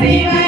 recibe.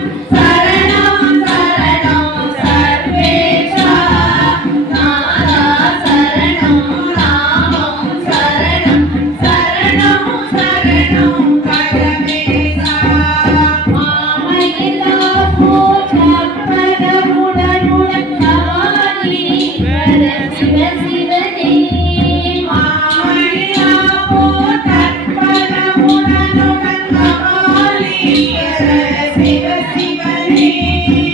Hey! 一百零。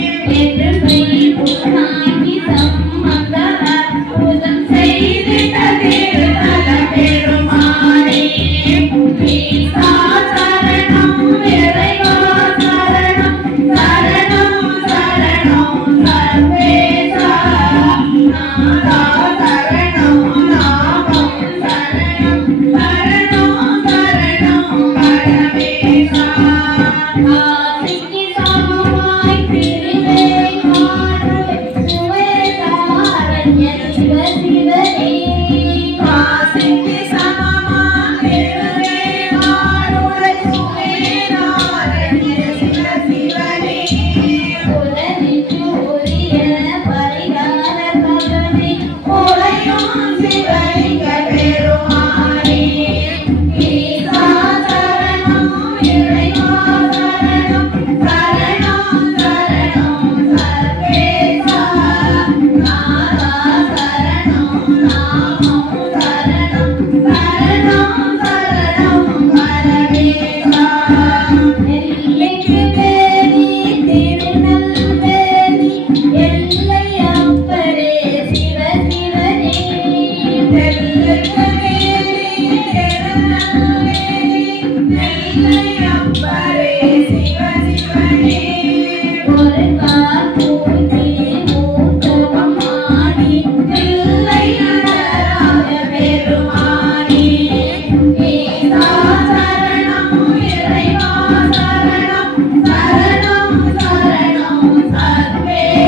Amén.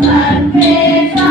सर्वेषा